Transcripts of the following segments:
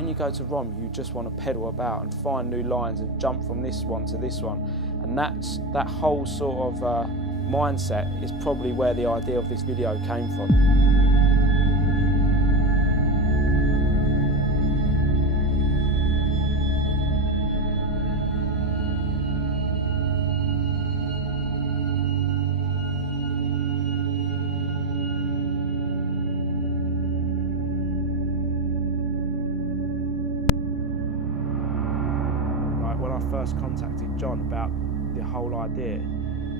when you go to ROM, you just want to pedal about and find new lines and jump from this one to this one. And that whole sort of mindset is probably where the idea of this video came from. When I first contacted John about the whole idea,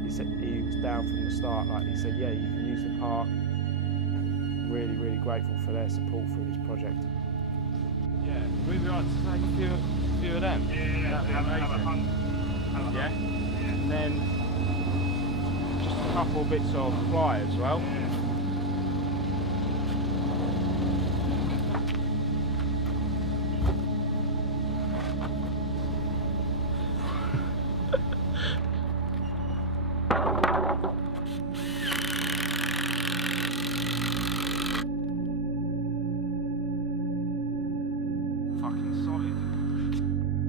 he said he was down from the start. Like he said, yeah, you can use the park. Really, really grateful for their support through this project. Yeah, we'd like to take a few of them. Yeah. Yeah, and then just a couple bits of fly as well.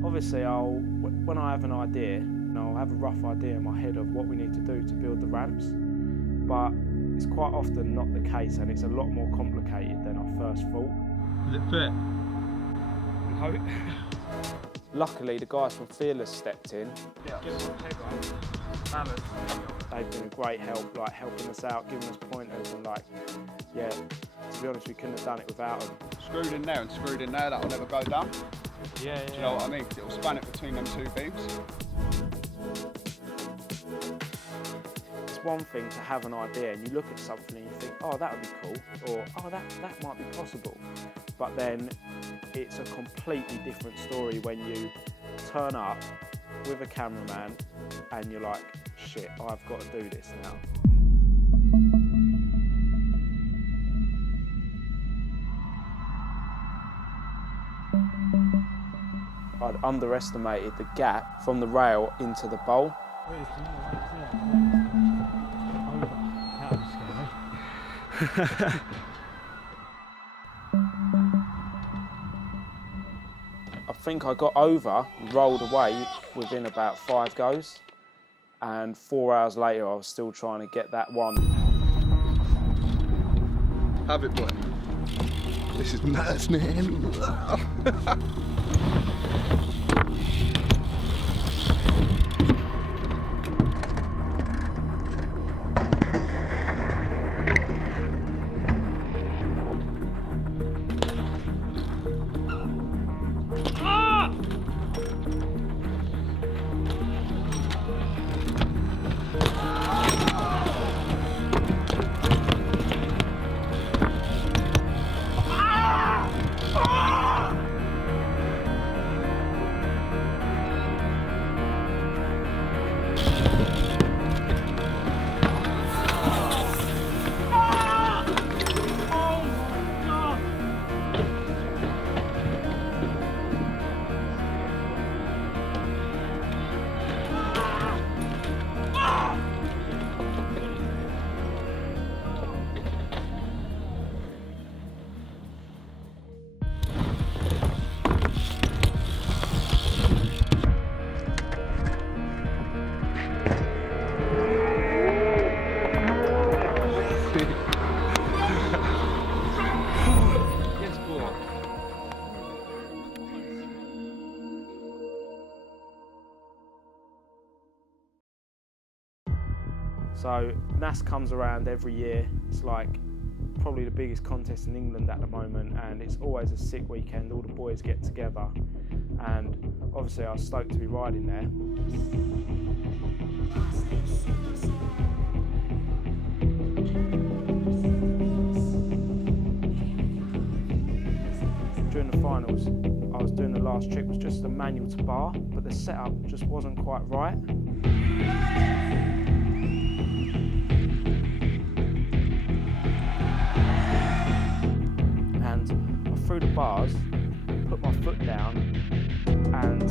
Obviously, when I have an idea, I'll have a rough idea in my head of what we need to do to build the ramps, but it's quite often not the case, and it's a lot more complicated than I first thought. Does it fit? No. Luckily, the guys from Fearless stepped in. Yeah. They've been a great help, like helping us out, giving us pointers, and like, yeah, to be honest, we couldn't have done it without them. Screwed in there and screwed in there, that'll never go down. Yeah. Do you know what I mean? It'll span it between them two beams. It's one thing to have an idea and you look at something and you think, oh, that would be cool, or oh, that might be possible. But then it's a completely different story when you turn up with a cameraman and you're like, shit, I've got to do this now. I'd underestimated the gap from the rail into the bowl. I think I got over, rolled away within about 5 goes, and 4 hours later I was still trying to get that one. Have it, boy. This is nuts, man. So NAS comes around every year. It's like probably the biggest contest in England at the moment, and it's always a sick weekend. All the boys get together, and obviously I was stoked to be riding there. During the finals, I was doing the last trick, was just a manual to bar, but the setup just wasn't quite right. Through the bars, put my foot down, and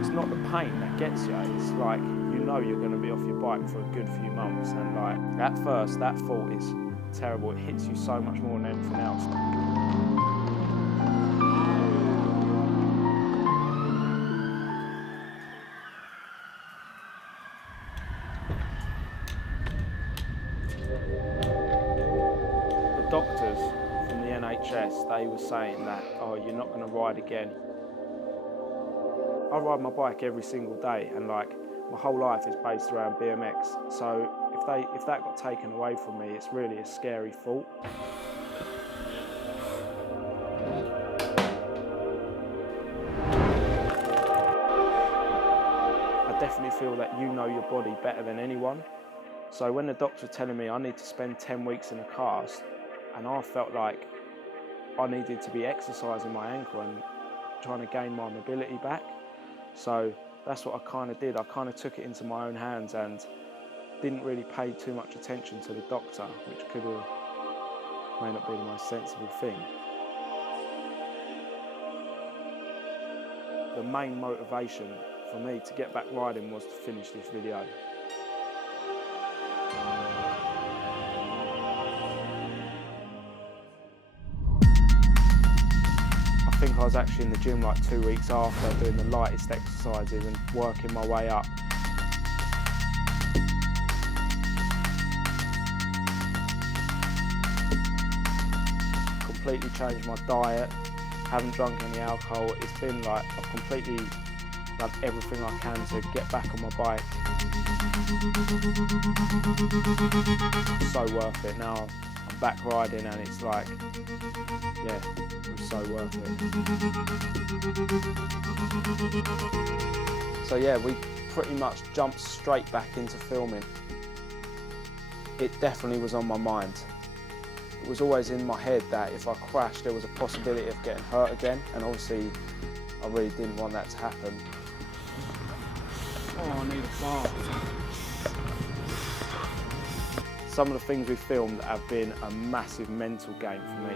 it's not the pain that gets you. It's like, you know you're going to be off your bike for a good few months, and like at first that thought is terrible. It hits you so much more than anything else. The doctors from the NHS, they were saying that, oh, you're not going to ride again. I ride my bike every single day, and like my whole life is based around BMX. So if that got taken away from me, it's really a scary thought. I definitely feel that you know your body better than anyone. So when the doctor was telling me I need to spend 10 weeks in a cast, and I felt like I needed to be exercising my ankle and trying to gain my mobility back. So that's what I kind of did. I kind of took it into my own hands and didn't really pay too much attention to the doctor, which may not be the most sensible thing. The main motivation for me to get back riding was to finish this video. I think I was actually in the gym like 2 weeks after, doing the lightest exercises and working my way up. Completely changed my diet, haven't drunk any alcohol. It's been like, I've completely done everything I can to get back on my bike. It's so worth it. Now I'm back riding and it's like, yeah, it was so worth it. So yeah, we pretty much jumped straight back into filming. It definitely was on my mind. It was always in my head that if I crashed, there was a possibility of getting hurt again, and obviously I really didn't want that to happen. Oh, I need a bath. Some of the things we filmed have been a massive mental game for me.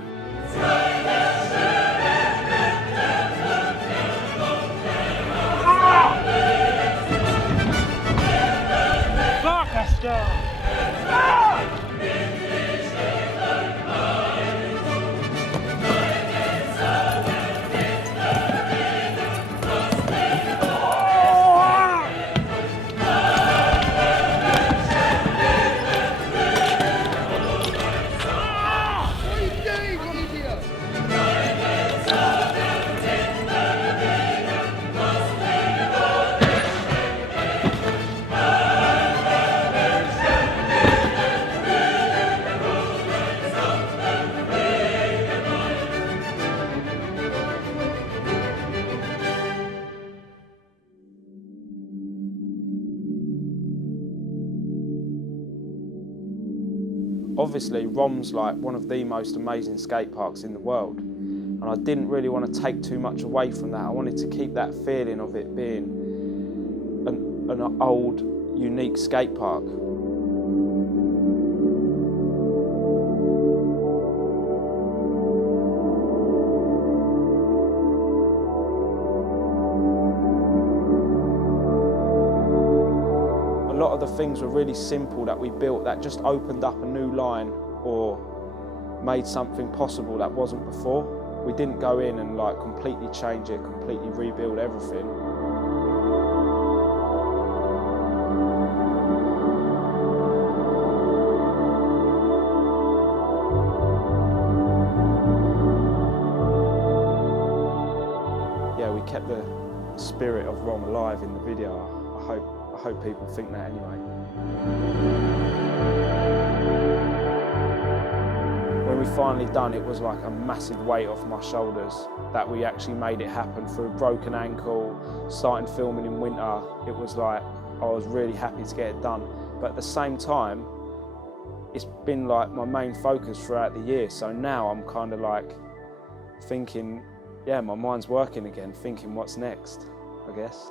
Obviously, ROM's like one of the most amazing skate parks in the world, and I didn't really want to take too much away from that. I wanted to keep that feeling of it being an old, unique skate park. A lot of the things were really simple that we built that just opened up a new line or made something possible that wasn't before. We didn't go in and like completely change it, completely rebuild everything. Yeah, we kept the spirit of ROM alive in the video. I hope people think that anyway. When we finally done, it was like a massive weight off my shoulders that we actually made it happen through a broken ankle, starting filming in winter. It was like, I was really happy to get it done. But at the same time, it's been like my main focus throughout the year. So now I'm kind of like thinking, yeah, my mind's working again, thinking what's next, I guess.